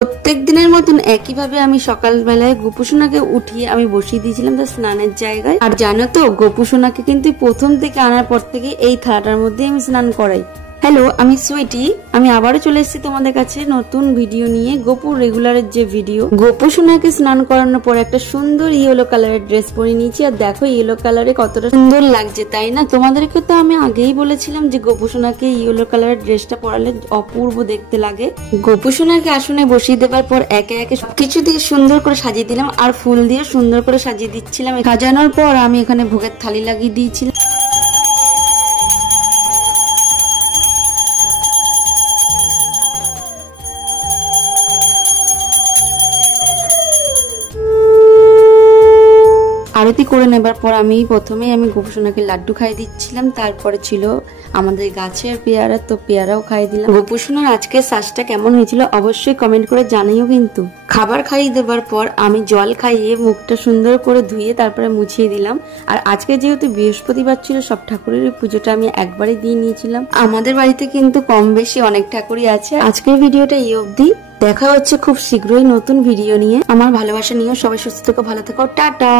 প্রত্যেক দিনের মতন একইভাবে আমি সকালবেলায় গোপুসোনাকে উঠিয়ে আমি বসিয়ে দিয়েছিলাম তার স্নানের জায়গায়। আর জানো তো, গোপুসোনাকে কিন্তু প্রথম থেকে আনার পর থেকে এই থালাটার মধ্যে আমি স্নান করাই। হ্যালো, আমি সুইটি। আমি আবারও চলে এসেছি তোমাদের কাছে নতুন ভিডিও নিয়ে, গোপুর রেগুলারের যে ভিডিও। গোপুসোনাকে স্নান করানোর পর একটা সুন্দর ইয়েলো কালারের ড্রেস পরে নিয়েছি। আর দেখো ইয়েলো কালারে কতটা সুন্দর লাগছে, তাই না? তোমাদেরকে তো আমি আগেই বলেছিলাম যে গোপুসোনাকে ইয়েলো কালারের ড্রেসটা পরালে অপূর্ব দেখতে লাগে। গোপুসোনাকে আসনে বসিয়ে দেওয়ার পর একে একে সবকিছু দিয়ে সুন্দর করে সাজিয়ে দিলাম, আর ফুল দিয়ে সুন্দর করে সাজিয়ে দিচ্ছিলাম। সাজানোর পর আমি এখানে ভোগের থালি লাগিয়ে দিয়েছিলাম। আরতি করে নেবার পর আমি প্রথমেই গোপুসোনাকে লাড্ডু খাইয়ে দিচ্ছিলাম। তারপরে ছিল আমাদের গাছের পেয়ারা, তো পেয়ারাও খাইয়ে দিলাম। গোপুসোনার আজকে সাজটা কেমন হয়েছিল অবশ্যই কমেন্ট করে জানাইও কিন্তু। খাবার খাইয়ে দেবার পর আমি জল খাইয়ে মুখটা সুন্দর করে ধুয়ে তারপরে মুছিয়ে দিলাম। আর আজকে যেহেতু বৃহস্পতিবার ছিল, সব ঠাকুরের পুজোটা আমি একবারে দিয়ে নিয়েছিলাম। আমাদের বাড়িতে কিন্তু কম বেশি অনেক ঠাকুরই আছে। আজকের ভিডিওটা এই অবধি। দেখা হচ্ছে খুব শীঘ্রই নতুন ভিডিও নিয়ে। আমার ভালোবাসা নিয়ে সবাই সুস্থ থেকো, ভালো থেকো, টাটা।